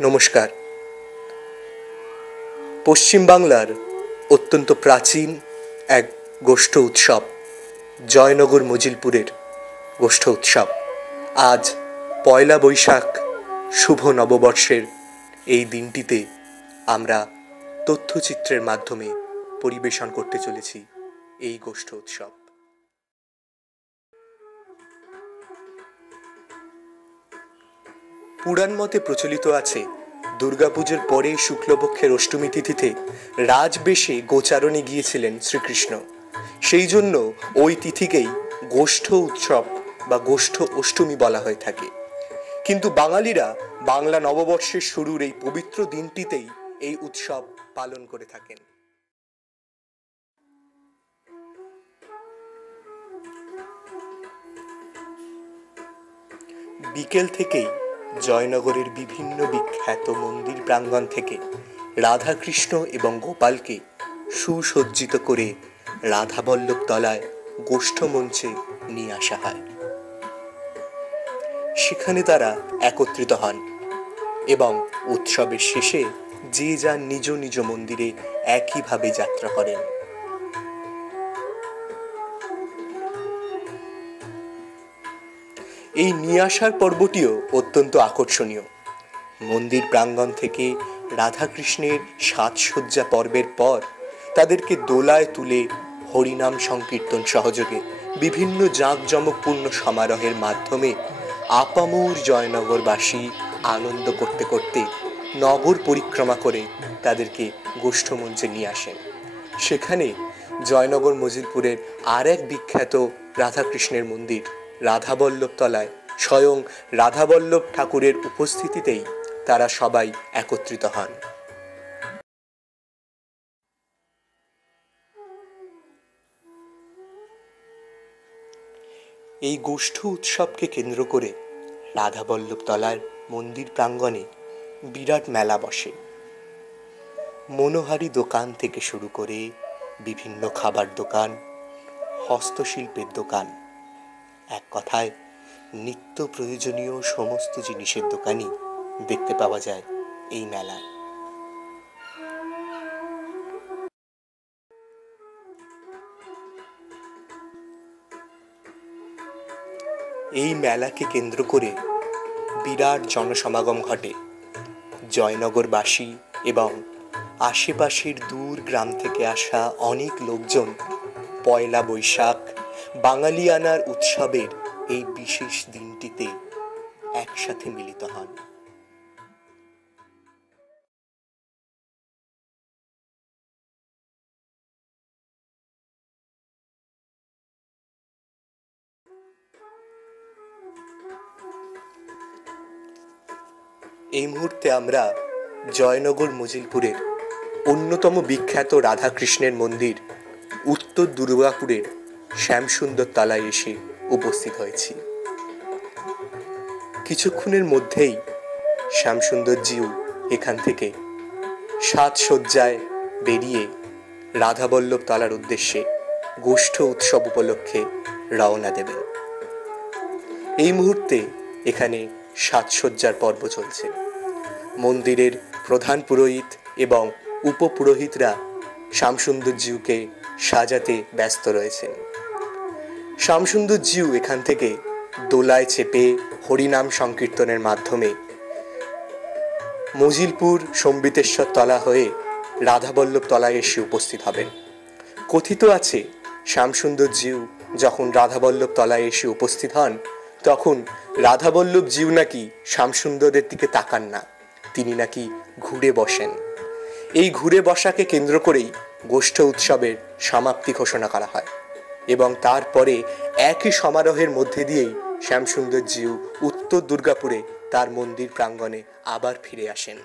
নমস্কার। পশ্চিমবাংলার অত্যন্ত প্রাচীন এক গোষ্ঠ উৎসব জয়নগর মজিলপুরের গোষ্ঠ উৎসব আজ পয়লা বৈশাখ শুভ নববর্ষের এই দিনটিতে আমরা তথ্যচিত্রের মাধ্যমে পরিবেশন করতে চলেছি এই গোষ্ঠ উৎসব। পুরাণ মতে প্রচলিত আছে, দুর্গাপুজোর পরে শুক্লপক্ষের অষ্টমী তিথিতে রাজবেশে গোচারণে গিয়েছিলেন শ্রীকৃষ্ণ। সেই জন্য ওই তিথিকেই গোষ্ঠ উৎসব বা গোষ্ঠ অষ্টমী বলা হয়ে থাকে। কিন্তু বাঙালিরা বাংলা নববর্ষের শুরুর এই পবিত্র দিনটিতেই এই উৎসব পালন করে থাকেন। বিকেল থেকেই জয়নগরের বিভিন্ন বিখ্যাত মন্দির প্রাঙ্গণ থেকে রাধাকৃষ্ণ এবং গোপালকে সুসজ্জিত করে রাধাবল্লভ তলায় গোষ্ঠ মঞ্চে নিয়ে আসা হয়। সেখানে তারা একত্রিত হন এবং উৎসবের শেষে যে যার নিজ নিজ মন্দিরে একইভাবে যাত্রা করেন। এই নিয়ে আসার পর্বটিও অত্যন্ত আকর্ষণীয়। মন্দির প্রাঙ্গণ থেকে রাধাকৃষ্ণের সাজসজ্জা পর্বের পর তাদেরকে দোলায় তুলে হরিনাম সংকীর্তন সহযোগে বিভিন্ন জাঁকজমকপূর্ণ সমারোহের মাধ্যমে আপামর জয়নগরবাসী আনন্দ করতে করতে নগর পরিক্রমা করে তাদেরকে গোষ্ঠমঞ্চে নিয়ে আসেন। সেখানে জয়নগর মজিলপুরের আর এক বিখ্যাত রাধাকৃষ্ণের মন্দির রাধাবল্লভ তলায় স্বয়ং রাধাবল্লভ ঠাকুরের উপস্থিতিতেই তারা সবাই একত্রিত হন। এই গোষ্ঠ উৎসবকে কেন্দ্র করে রাধাবল্লভ তলার মন্দির প্রাঙ্গণে বিরাট মেলা বসে। মনোহারী দোকান থেকে শুরু করে বিভিন্ন খাবার দোকান, হস্তশিল্পের দোকান, এক কথায় নিত্য প্রয়োজনীয় সমস্ত জিনিসের দোকানই দেখতে পাওয়া যায় এই মেলায়। এই মেলাকে কেন্দ্র করে বিরাট জনসমাগম ঘটে। জয়নগরবাসী এবং আশেপাশের দূর গ্রাম থেকে আসা অনেক লোকজন পয়লা বৈশাখ বাঙালিয়ানার উৎসবের এই বিশেষ দিনটিতে একসাথে মিলিত হন। এই মুহূর্তে আমরা জয়নগর মজিলপুরের অন্যতম বিখ্যাত রাধাকৃষ্ণের মন্দির উত্তর দুর্গাপুরের শ্যামসুন্দর তলায় এসে উপস্থিত হয়েছি। কিছুক্ষণের মধ্যেই শ্যামসুন্দরজিও এখান থেকে সাজসজ্জায় বেরিয়ে রাধাবল্লভ তলার উদ্দেশ্যে গোষ্ঠ উৎসব উপলক্ষে রওনা দেবেন। এই মুহূর্তে এখানে সাজসজ্জার পর্ব চলছে। মন্দিরের প্রধান পুরোহিত এবং উপপুরোহিতরা শ্যামসুন্দরজিউকে সাজাতে ব্যস্ত রয়েছেন। শ্যামসুন্দরজিউ এখান থেকে দোলায় চেপে হরিনাম সংকীর্তনের মাধ্যমে মজিলপুর সম্বিতেশ্বর তলা হয়ে রাধাবল্লভ তলায় এসে উপস্থিত হবেন। কথিত আছে, শ্যামসুন্দরজিউ যখন রাধাবল্লভ তলায় এসে উপস্থিত হন তখন রাধাবল্লভজিউ নাকি শ্যামসুন্দরের দিকে তাকান না, তিনি নাকি ঘুরে বসেন। এই ঘুরে বসাকে কেন্দ্র করেই গোষ্ঠ উৎসবের সমাপ্তি ঘোষণা করা হয় এবং তারপরে একই সমারোহের মধ্যে দিয়েই শ্যামসুন্দরজিউ উত্তর দুর্গাপুরে তার মন্দির প্রাঙ্গণে আবার ফিরে আসেন।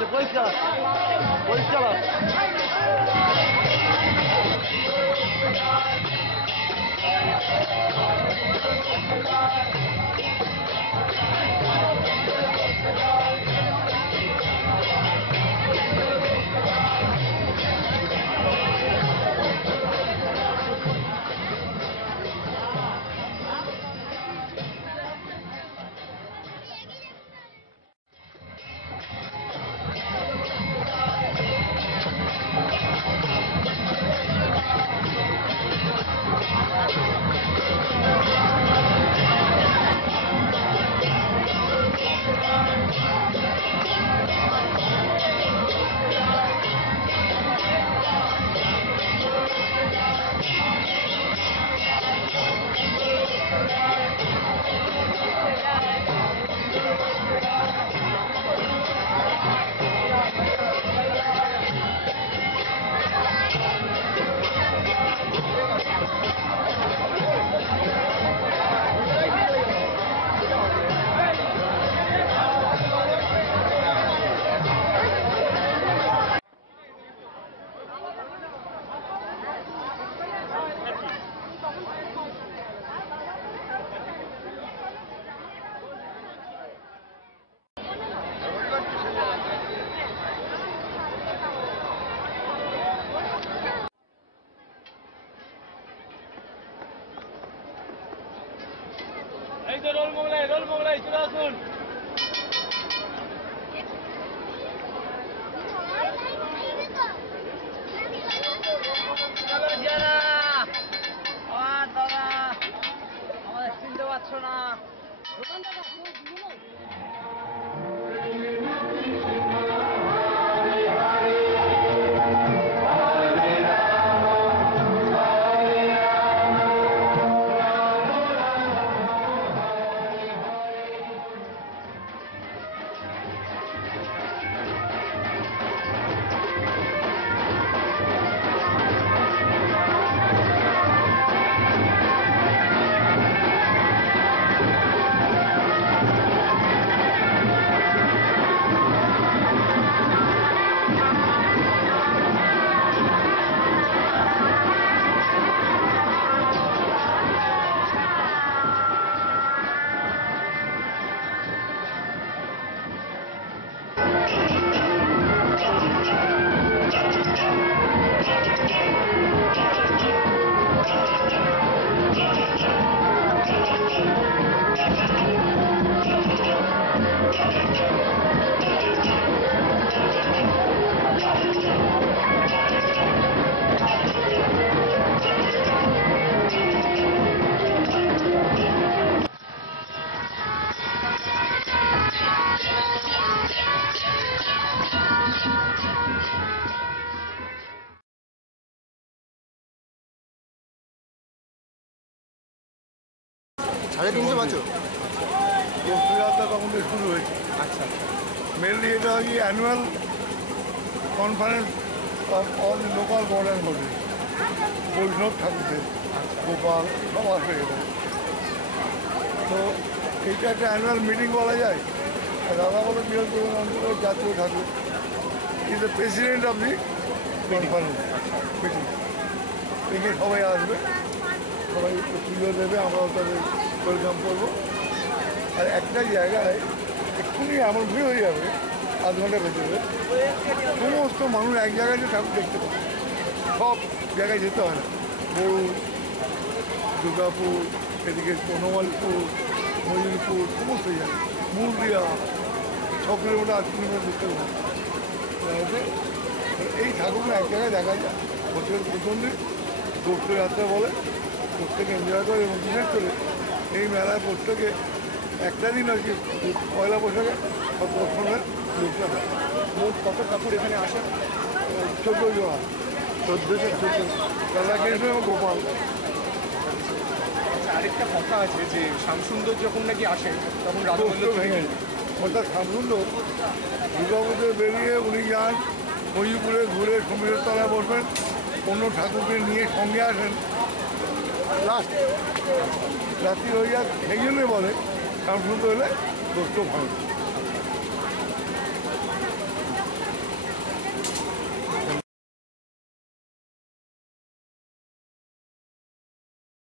হচ্ছে, পরিষ্কার পরিষ্কার। এই যে রোল মোগলাই চলে আসুন। দাদা আমাদের চিনতে পারছো না? সাড়ে 300 বছর রথযাত্রা তখন থেকে শুরু হয়েছে। আচ্ছা, মেনলি এটা হয় কি annual conference of all local government body, বৈষ্ণব ঠাকুরদের গোপাল সব আসবে এটা। তো এইটা একটা অ্যানুয়াল মিটিং বলা যায়। দাদা বলে বৃহস্পতি অঞ্চলের জাতীয় Thakur is the president of the conference meeting. এখানে সবাই আসবে, সবাই তুলে দেবে, আমরাও তাদের ওয়েলকাম করবো। আর একটা জায়গায় এক্ষুনি এমন ভিড় হয়ে যাবে, আধ ঘন্টার ভেতরে সমস্ত মানুষ এক জায়গায় যে ঠাকুর দেখতে পাবে। সব জায়গায় যেতে হয় না, বড়ু, দুর্গাপুর, এদিকে বনমালীপুর, ময়ূরপুর, সমস্ত জায়গায়, মুরলিয়া, 6 কিলোমিটার 8 কিলোমিটার দেখতে পাবে। এই ঠাকুরগুলো এক জায়গায় দেখা যায়। বছরের প্রথম দিন দোষটো যাত্রা বলে, প্রত্যেকে এনজয় করে এবং বিশেষ করে এই মেলায় প্রত্যেকে একটা দিন আর কি পয়লা বৈশাখে দর্শনের লোকটা হয়। মোট কত ঠাকুর এখানে আসে? 14 জন, 14 রাধাকৃষ্ণ এবং গোপাল। আচ্ছা, আরেকটা কথা আছে যে শ্যামসুন্দর যখন নাকি আসেন তখন দোষটো ভেঙে যায়। অর্থাৎ শ্যামসুন্দর দুর্গাপুরে বেরিয়ে উনি যান ময়ূরপুরে, ঘুরে সমীরের তলায় বসবেন, অন্য ঠাকুরকে নিয়ে সঙ্গে আসেন, লাস্ট রাত্রি হয়ে যায়। সেই জন্যই বলে শ্যামসুন্দর হলে দোষটো ভাঙে।